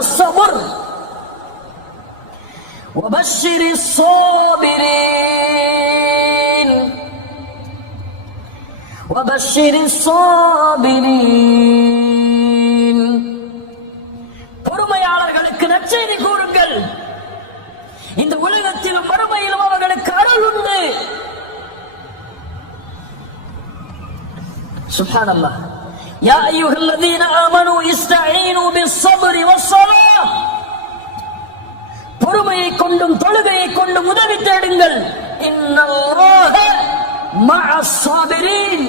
الصبر وبشر الصابرين وبشر الصابرين பொறுமையாளர்களுக்கு நற்செய்தி கூறுங்கள். இந்த உலகத்திலும் மறுமையிலும் அவர்களுக்கு அருள் உண்டு. சுப்ஹானல்லாஹ். யா அய்யுஹல்லதீன ஆமனூ இஸ்தஈனூ பிஸ்ஸப்ரி வஸ்ஸலாஹ். பொறுமையை கொண்டும் தொழுகையை கொண்டும் உதவி தேடுங்கள். இன்னல்லாஹ மஅஸ் ஸாபிரீன்.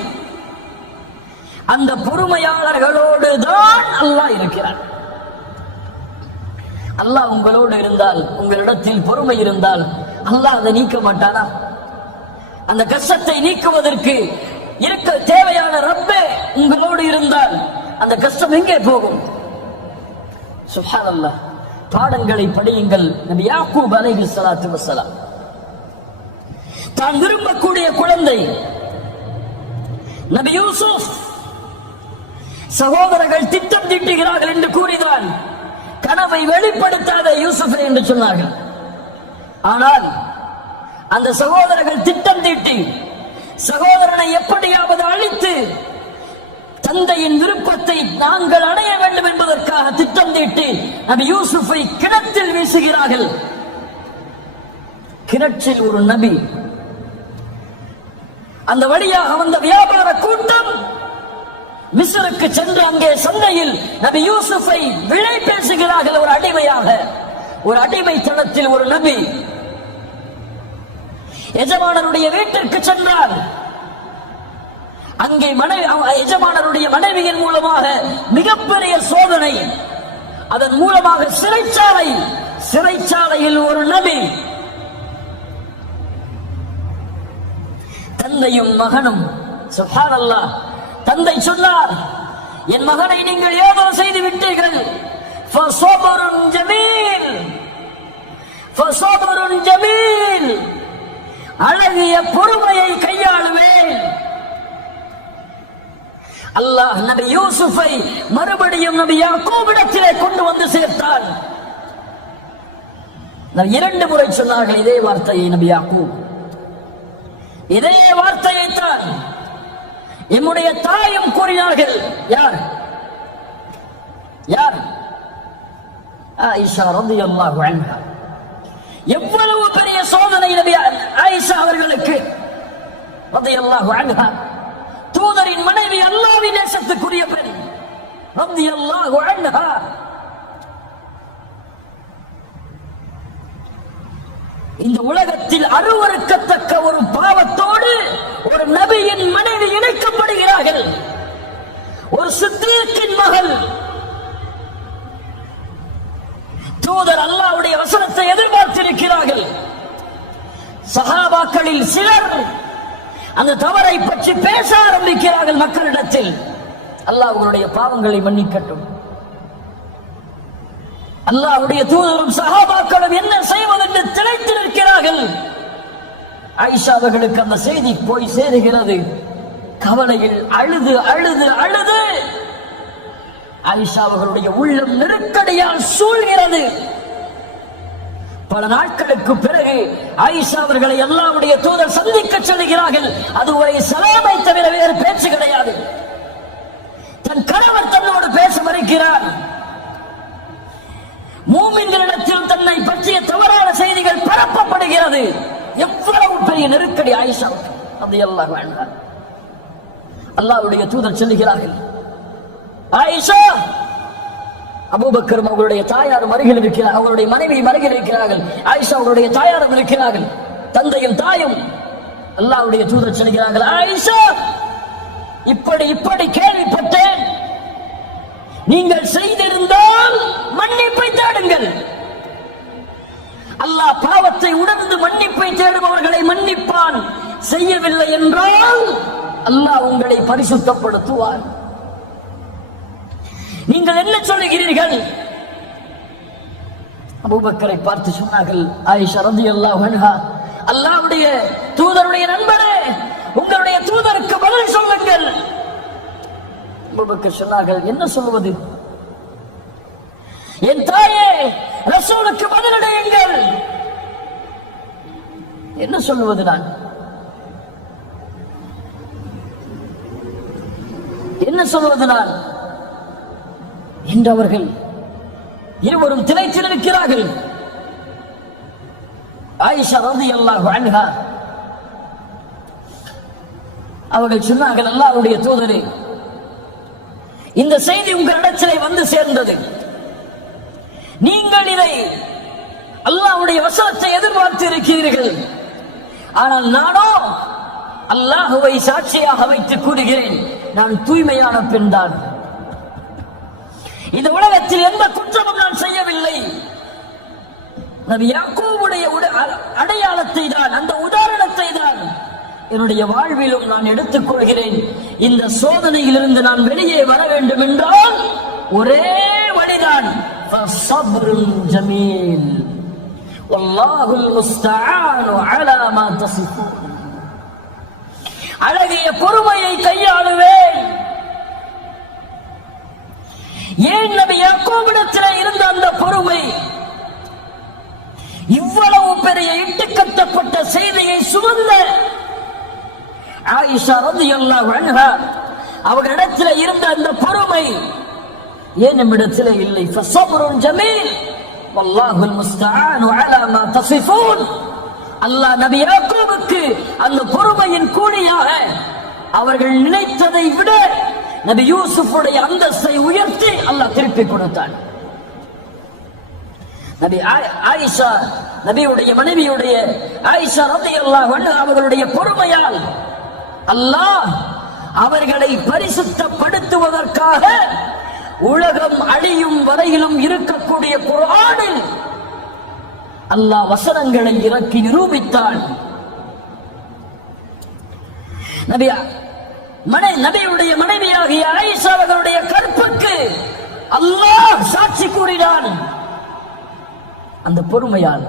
அந்த பொறுமையாளர்களோடு தான் அல்லாஹ் இருக்கிறார். அல்லாஹ் உங்களோடு இருந்தால், உங்களிடத்தில் பொறுமை இருந்தால் அல்லாஹ் அதை நீக்க மாட்டானா? அந்த கஷ்டத்தை நீக்குவதற்கு இருக்க தேவையான ரப்பே உங்களோடு இருந்தால் அந்த கஷ்டம் எங்கே போகும்? சுப்ஹானல்லாஹ். பாடங்களை படியுங்கள். நபி யாக்கூப் அலைஹிஸ்ஸலாத்து வஸ்ஸலாம் தான் விரும்பக்கூடிய குழந்தை நபி யூசுப் சகோதரர்கள் திட்டம் தீட்டுகிறார்கள் என்று கூறினான். கனவை வெளிப்படுத்தாத யூசுஃபே என்று சொன்னார்கள். ஆனால் அந்த சகோதரர்கள் திட்டம் தீட்டி சகோதரனை எப்படியாவது அழித்து தந்தையின் விருப்பத்தை நாங்கள் அடைய வேண்டும் என்பதற்காக திட்டம் தீட்டி நபி யூசுஃபை கிணற்றில் வீசுகிறார்கள். கிணற்றில் ஒரு நபி, அந்த வழியாக வந்த வியாபார கூட்டம் மிஸ்ருக்கு சென்று அங்கே சந்தையில் நபி யூசுஃபை விலை பேசுகிறார்கள். ஒரு அடிமையாக, ஒரு அடிமைத்தனத்தில் ஒரு நபி எஜமானருடைய வீட்டிற்கு சென்றார். அங்கே எஜமானருடைய மனைவியின் மூலமாக மிகப்பெரிய சோதனை, அதன் மூலமாக சிறைச்சாலையில் ஒரு நபி, தந்தையும் மகனும். சுப்ஹானல்லாஹ். தந்தை சொன்னார், என் மகனை நீங்கள் ஏதோ செய்து விட்டீர்கள். ஃபஸபருன் ஜமீல், ஃபஸபருன் ஜமீல். அழகிய பொறுமையை கையாளுவேன். அல்லாஹ் நபி யூசுஃபை மறுபடியும் நபி யாக்கூபிடத்திலே கொண்டு வந்து சேர்த்தான். இரண்டு முறை சொன்னார்கள் இதே வார்த்தையை நபி யாக்கூப். இதே வார்த்தையைத்தான் என்னுடைய தாயும் கூறினார்கள். யார் யார்? ஆயிஷா ரலியல்லாஹு அன்ஹா. எவ்வளவு பெரிய சோதனை நபி ஆயிஷா அவர்களுக்கு ரலியல்லாஹு அன்ஹா. தூதரின் மனைவி, அல்லாஹ்வின் நேசத்துக்குரிய பெண் ரலியல்லாஹு அன்ஹா. இந்த உலகத்தில் அருவருக்கத்தக்க ஒரு பாவத்தோடு ஒரு நபியின் மனைவி இணைக்கப்படுகிறார்கள். ஒரு சித்தீக்கின் மகள். தூதர் அல்லாஹ்வுடைய வசனத்தை எதிர்பார்த்திருக்கிறார்கள். சஹாபாக்களில் சிலர் அந்த தவறை பற்றி பேச ஆரம்பிக்கிறார்கள் மக்களிடத்தில். அல்லாஹ் அவர்களுடைய பாவங்களை மன்னிக்கட்டும். அல்லாஹ்வுடைய தூதரும் சஹாபாக்களும் என்ன செய்வதென்று திளைத்து நிற்கிறார்கள். ஆயிஷா அவர்களுக்கு அந்த செய்தி போய் சேருகிறது. கவலையில் அழுது அழுது அழுது ஆயிஷா அவர்களுடைய உள்ளம் நெருக்கடியால் சூழ்கிறது. பல நாட்களுக்கு பிறகு ஆயிஷா அவர்களை அல்லாஹ்வுடைய தூதர் சந்திக்க செல்கிறார்கள். அதுவரை சலாமை தவிர வேறு பேச்சு கிடையாது. தன் கணவர் தன்னோடு பேச மறுக்கிறார். மூமின்களிடத்தில் தன்னை பற்றிய தவறான செய்திகள் பரப்பப்படுகிறது. எவ்வளவு பெரிய நெருக்கடி ஆயிஷாவுக்கு. ரலியல்லாஹு அன்ஹா. அல்லாஹ்வுடைய தூதர் சொல்லுகிறார்கள், ஆயிஷா, அபூபக்கர் அவர்களுடைய தாயாரும் அருகில் இருக்கிறார், அவருடைய மனைவியும் அருகில் இருக்கிறார்கள். ஆயிஷா அவருடைய தாயாரும் இருக்கிறார்கள், தந்தையும் தாயும். அல்லாஹ்வுடைய தூதர் சொல்கிறார்கள், ஆயிஷா, இப்படி கேள்விப்பட்டேன். நீங்கள் செய்திருந்தால் மன்னிப்பை தேடுங்கள். அல்லாஹ் பாவத்தை உணர்ந்து மன்னிப்பை தேடுபவர்களை மன்னிப்பான். செய்யவில்லை என்றால் அல்லாஹ் உங்களை பரிசுத்தப்படுத்துவார். நீங்கள் என்ன சொல்லுகிறீர்கள்? அபூபக்கரை பார்த்து சொன்னார்கள், ஆயிஷா ரலியல்லாஹு அன்ஹா, அல்லாஹ்வுடைய தூதருடைய நண்பரே, உங்களுடைய தூதருக்கு பதில் சொல்லுங்கள். அபூபக்கர் சொன்னார்கள், என்ன சொல்வது? என் தாயே, ரசூலுக்கு பதிலடையுங்கள். என்ன சொல்லுவது நான்? என்ன சொல்வது நான் என்று அவர்கள் இருவரும் திளைத்திருக்கிறார்கள். ஆயிஷா ரலியல்லாஹு அன்ஹா அவர்கள் சொன்னார்கள், அல்லாஹ்வுடைய தூதரே, இந்த செய்தி உங்களிடத்திலே வந்து சேர்ந்தது. நீங்கள் இதை அல்லாஹ்வுடைய வசனத்தை எதிர்பார்த்து இருக்கிறீர்கள். ஆனால் நானோ அல்லாஹ்வை சாட்சியாக வைத்து கூறுகிறேன், நான் தூய்மையான பெண் தான். இந்த உலகத்தில் எந்த குற்றமும் நான் செய்யவில்லை. நபி யாக்கூபுடைய அடையாளத்தை தான், அந்த உதாரணத்தை தான் என்னுடைய வாழ்விலும் நான் எடுத்துக் கொள்கிறேன். இந்த சோதனையிலிருந்து நான் வெளியே வர வேண்டும் என்றால் ஒரே வழிதான், ஃபஸப்ருன் ஜமீல் வல்லாஹுல் முஸ்தஆனு அலா மா தஸிஃபூன். அழகிய பொறுமையை கையாளுவேன். ஏன் நபி யாக்கூபிடத்திலே இருந்த அந்த பொறுமை? இவ்வளவு பெரிய இட்டுக்கட்டப்பட்ட செய்தியை சுமந்த ஆயிஷா ரலியல்லாஹு அன்ஹா அவர்களிடத்தில் இருந்த அந்த பொறுமை ஏன் நம்மிடத்தில் இல்லை? ஃபஸப்ருன் ஜமீல் வல்லாஹுல் முஸ்தஆனு அலா மா தஸிஃபூன். அல்லாஹ் நபி யாக்கூபுக்கு அந்த பொறுமையின் கூலியாக அவர்கள் நினைத்ததை விட நபி யூசுஃபுடைய அந்தஸ்தை உயர்த்தி அல்லாஹ் திருப்பி கொடுத்தான். நபி ஆயிஷா, நபியுடைய மனைவியுடைய ஆயிஷா ரலியல்லாஹு அன்ஹா அவர்களுடைய பொறுமையால் அல்லாஹ் அவர்களை பரிசுத்தப்படுத்துவதற்காக உலகம் அழியும் வரையிலும் இருக்கக்கூடிய குர்ஆனில் அல்லாஹ் வசனங்களை இறக்கி நிரூபித்தான். நபியுடைய மனைவியாகிய ஆயிஷா அவர்களுடைய கற்புக்கு அல்லாஹ் சாட்சி கூறினான் அந்த பொறுமையால்.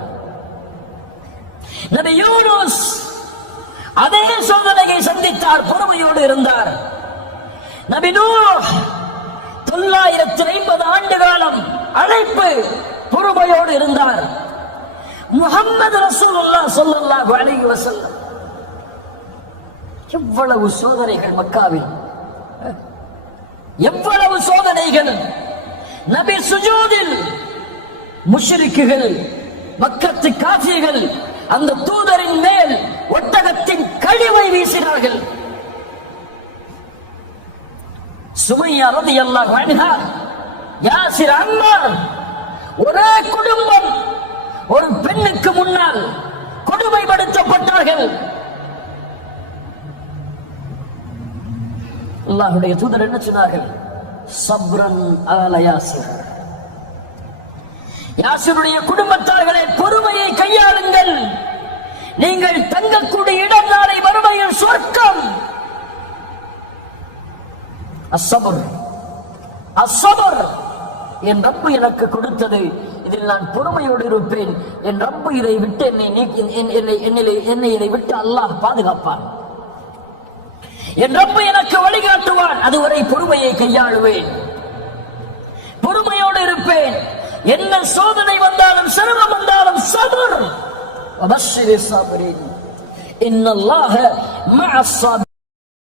நபி யூனுஸ் அதே சோதனையை சந்தித்தார், பொறுமையோடு இருந்தார். நபி நூஹ் 950 ஆண்டு காலம் அழைப்பு, பொறுமையோடு இருந்தார். முஹம்மது ரசூலுல்லாஹ் ஸல்லல்லாஹு அலைஹி வஸல்லம் எவ்வளவு சோதனைகள் மக்காவில், எவ்வளவு சோதனைகள். நபி சுஜூதில் முஷ்ரிக்குகள், மக்கத்து காஃபிர்கள் அந்த தூதரின் மேல் ஒட்டகத்தின் கழிவை வீசினார்கள். சுமையா ரலியல்லாஹு அன்ஹா, யாசிர், அம்மார், ஒரே குடும்பம் ஒரு பெண்ணுக்கு முன்னால் கொடுமைப்படுத்தப்பட்டார்கள். அல்லாஹ்வுடைய தூதர் என்ன சொன்னார்கள்? சப்ரன் அல யாசிர். யாசிருடைய குடும்பத்தார்களே, பொறுமையை கையாளுங்கள். நீங்கள் தங்கக்கூடிய இடம் நாளை மறுமையில் சொர்க்கம். அஸ்ஸபர், அஸ்ஸபர். என் ரப்பு எனக்கு கொடுத்தது, இதில் நான் பொறுமையோடு இருப்பேன். என் ரப்பு இதை விட்டு என்னை இதை விட்டு அல்லாஹ் பாதுகாப்பான். என் ரப்பு எனக்கு வழிகாட்டுவான். அதுவரை பொறுமையை கையாளுவேன், பொறுமையோடு இருப்பேன். என்ன சோதனை வந்தாலும், சிரமம் வந்தாலும் சபர். வபஷ்ஷிரி ஸாபிரீன். இன்னல்லாஹ மஅஸ் ஸாபிரீன்.